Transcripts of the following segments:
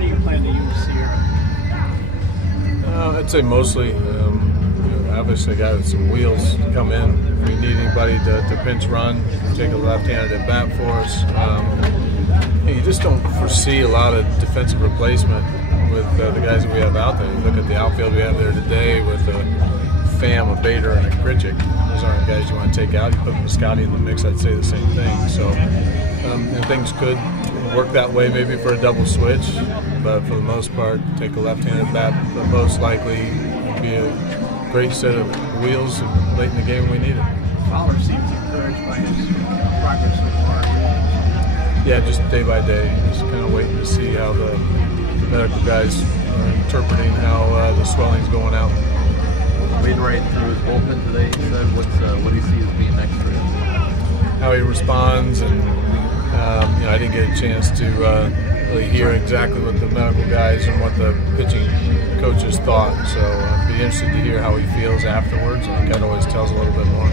do you plan to use Sierra? I'd say mostly. Obviously, got some wheels to come in. If we need anybody to pinch run, take a left-handed at bat for us. You just don't foresee a lot of defensive replacement with the guys that we have out there. You look at the outfield we have there today with a Pham, a Bader, and a Grichuk. Those aren't guys you want to take out. You put Piscotty in the mix, I'd say the same thing. So and things could work that way maybe for a double switch, but for the most part, take a left-handed bat, but most likely it'd be a great set of wheels late in the game when we need it. Fowler seems encouraged by his progress so far. Yeah, just day by day, just kind of waiting to see how the medical guys are interpreting how the swelling's going out. Wainwright through his bullpen today, he said, what do you see as being next for him? How he responds, and I didn't get a chance to really hear exactly what the medical guys and what the pitching coaches thought. So I'd be interested to hear how he feels afterwards. I think that always tells a little bit more.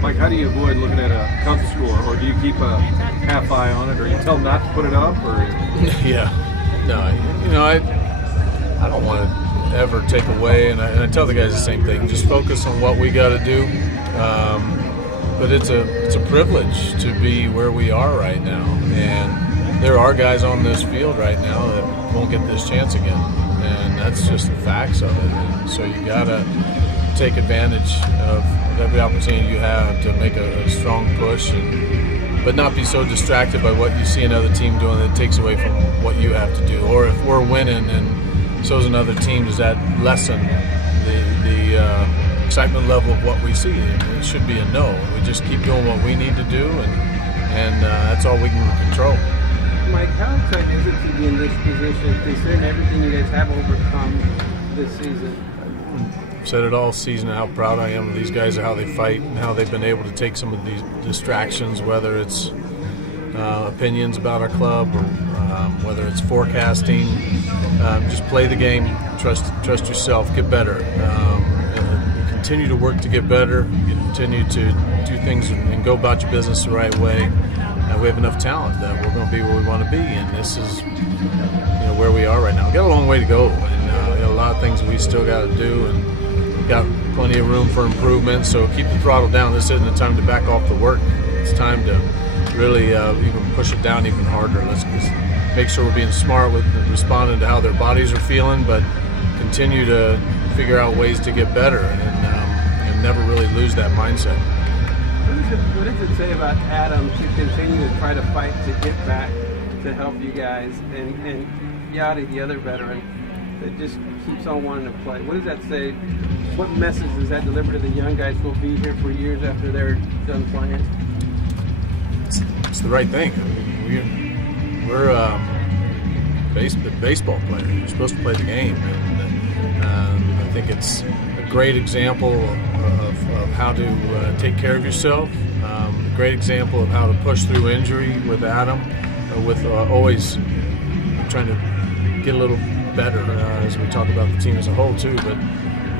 Mike, how do you avoid looking at a count score, or do you keep a half eye on it, or you tell them not to put it up, or? Yeah, no, I don't want to ever take away, and I tell the guys the same thing. Just focus on what we got to do. But it's a privilege to be where we are right now, and there are guys on this field right now that won't get this chance again, and that's just the facts of it. And so you gotta take advantage of every opportunity you have to make a strong push, but not be so distracted by what you see another team doing that it takes away from what you have to do. Or if we're winning and so's another team, does that lessen the excitement level of what we see? It should be a no. We just keep doing what we need to do, and that's all we can control. Mike, how excited is it to be in this position, considering everything you guys have overcome this season? I've said it all season how proud I am of these guys, how they fight and how they've been able to take some of these distractions, whether it's opinions about our club or whether it's forecasting. Just play the game, trust yourself, get better. Continue to work to get better, continue to do things and go about your business the right way. We have enough talent that we're going to be where we want to be, and this is where we are right now. We've got a long way to go, and we got a lot of things we still got to do, and we've got plenty of room for improvement, so keep the throttle down. This isn't the time to back off the work. It's time to really even push it down even harder. Let's just make sure we're being smart with responding to how their bodies are feeling, but continue to figure out ways to get better and never really lose that mindset. What does it say about Adam to continue to try to fight to get back to help you guys, and Yadi, the other veteran, that just keeps on wanting to play? What does that say? What message does that deliver to the young guys who will be here for years after they're done playing? It's the right thing. I mean, we're baseball players. You're supposed to play the game, and I think it's a great example of how to take care of yourself. A great example of how to push through injury with Adam, with always trying to get a little better as we talk about the team as a whole too. But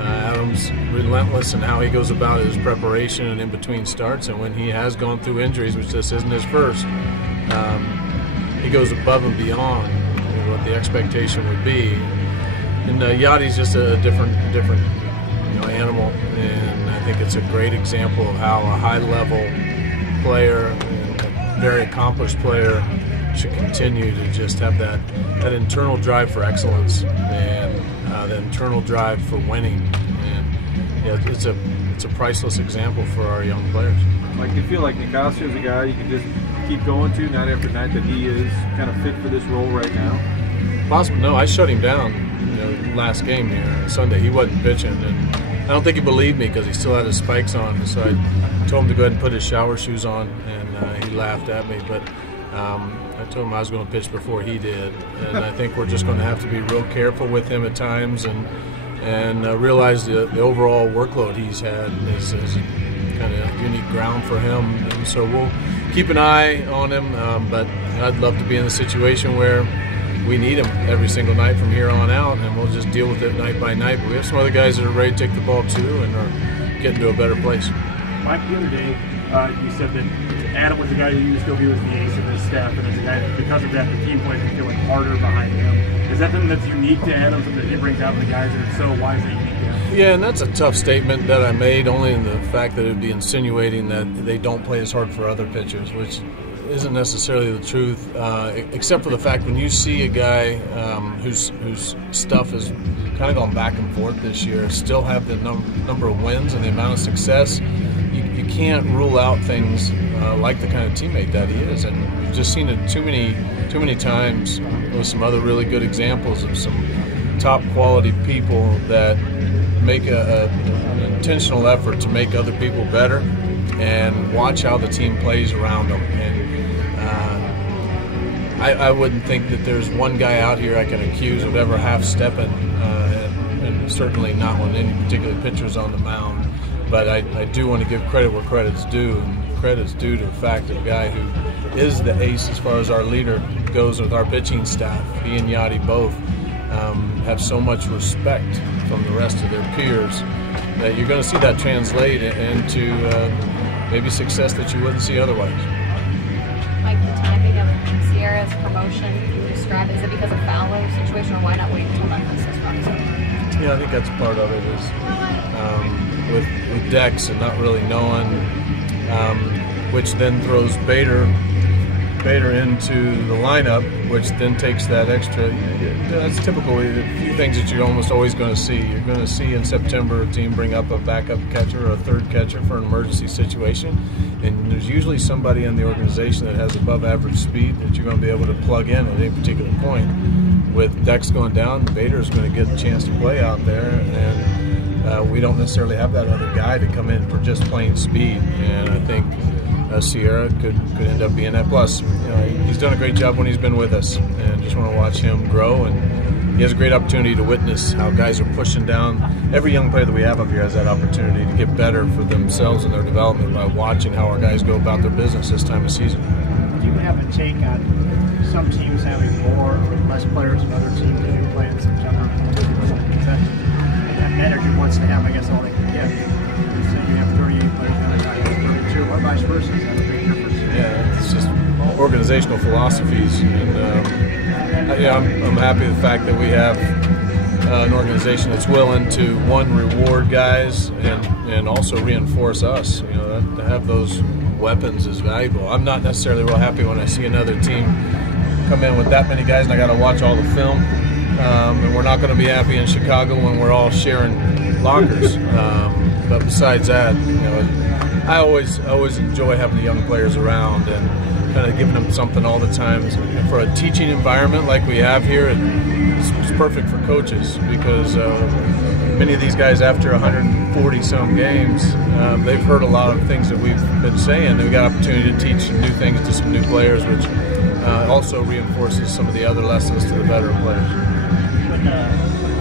Adam's relentless in how he goes about his preparation and in between starts, and when he has gone through injuries, which this isn't his first, he goes above and beyond what the expectation would be. And Yadi's just a different animal, and I think it's a great example of how a high-level player, a very accomplished player, should continue to just have that internal drive for excellence and the internal drive for winning. And it's a priceless example for our young players. Like, you feel like Nicasio is a guy you can just keep going to night after night, that he is kind of fit for this role right now? Possible. No, I shut him down. Last game here Sunday, he wasn't pitching, and I don't think he believed me because he still had his spikes on. So I told him to go ahead and put his shower shoes on, and he laughed at me. But I told him I was going to pitch before he did, and I think we're just going to have to be real careful with him at times, and realize the overall workload he's had is kind of unique ground for him. And so we'll keep an eye on him, but I'd love to be in a situation where we need him every single night from here on out, and we'll just deal with it night by night. But we have some other guys that are ready to take the ball too and are getting to a better place. Mike, the other day, you said that Adam was the guy you used to be was the ace of this staff, and as a guy, because of that, the team plays and feeling harder behind him. Is that something that's unique to Adam, something that he brings out in the guys, and if so, why is that unique to him? Yeah, and that's a tough statement that I made, only in the fact that it would be insinuating that they don't play as hard for other pitchers, which isn't necessarily the truth, except for the fact when you see a guy whose stuff has kind of gone back and forth this year, still have the number of wins and the amount of success, you can't rule out things like the kind of teammate that he is. And you've just seen it too many times with some other really good examples of some top quality people that make an intentional effort to make other people better and watch how the team plays around them. And I wouldn't think that there's one guy out here I can accuse of ever half-stepping, and certainly not when any particular pitcher's on the mound. But I do want to give credit where credit's due, and credit's due to the fact that a guy who is the ace as far as our leader goes with our pitching staff, he and Yachty both, have so much respect from the rest of their peers that you're going to see that translate into maybe success that you wouldn't see otherwise. Like the timing of Sierra's promotion, can you describe it? Is it because of Fowler's situation, or why not wait until Memphis runs over? Yeah, I think that's part of it, is with Dex and not really knowing, which then throws Bader into the lineup, which then takes that extra. That's typical. A few things that you're almost always going to see. You're going to see in September a team bring up a backup catcher or a third catcher for an emergency situation, and there's usually somebody in the organization that has above average speed that you're going to be able to plug in at any particular point. With Dex going down, Bader's going to get a chance to play out there, and we don't necessarily have that other guy to come in for just plain speed. And I think Sierra could end up being that. Plus, he's done a great job when he's been with us, and just want to watch him grow. And he has a great opportunity to witness how guys are pushing down. Every young player that we have up here has that opportunity to get better for themselves and their development by watching how our guys go about their business this time of season. Do you have a take on some teams having more or less players than other teams that do play in September? That manager wants to have, I guess, all they can get. So you have 38 players, the other guy has 32, or vice versa. Is that a big difference? Yeah, it's just organizational philosophies. And I'm happy with the fact that we have an organization that's willing to, one, reward guys and also reinforce us. To have those weapons is valuable. I'm not necessarily real happy when I see another team come in with that many guys and I got to watch all the film. And we're not going to be happy in Chicago when we're all sharing lockers. But besides that, I always enjoy having the young players around and kind of giving them something all the time. For a teaching environment like we have here, it's perfect for coaches, because many of these guys, after 140-some games, they've heard a lot of things that we've been saying. And we got an opportunity to teach some new things to some new players, which also reinforces some of the other lessons to the veteran players. When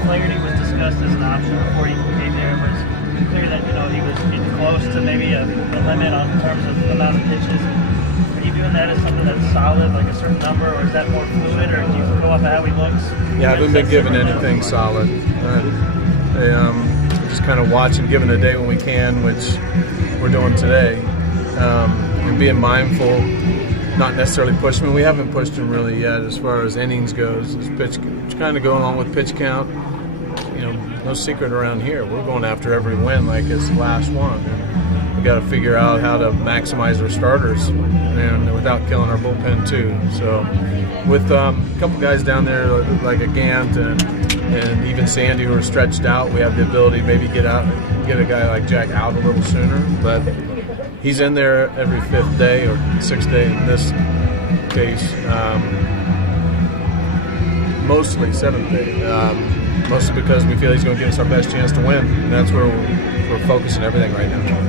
Flaherty was discussed as an option before he came there, it was clear that he was getting close to maybe a limit on terms of the amount of pitches. Are you viewing that as something that's solid, like a certain number, or is that more fluid, or do you go off of how he looks? Yeah, I haven't been given anything solid. Just kind of watching, giving a day when we can, which we're doing today, and being mindful, not necessarily pushing him. We haven't pushed him really yet as far as innings goes. His pitch, kind of going along with pitch count. No secret around here. We're going after every win like it's the last one. And we got to figure out how to maximize our starters and without killing our bullpen too. So with a couple guys down there like a Gant and even Sandy, who are stretched out, we have the ability to maybe get a guy like Jack out a little sooner. But he's in there every 5th day or 6th day in this case, mostly 7th day. Mostly because we feel he's going to give us our best chance to win. And that's where we're focusing everything right now.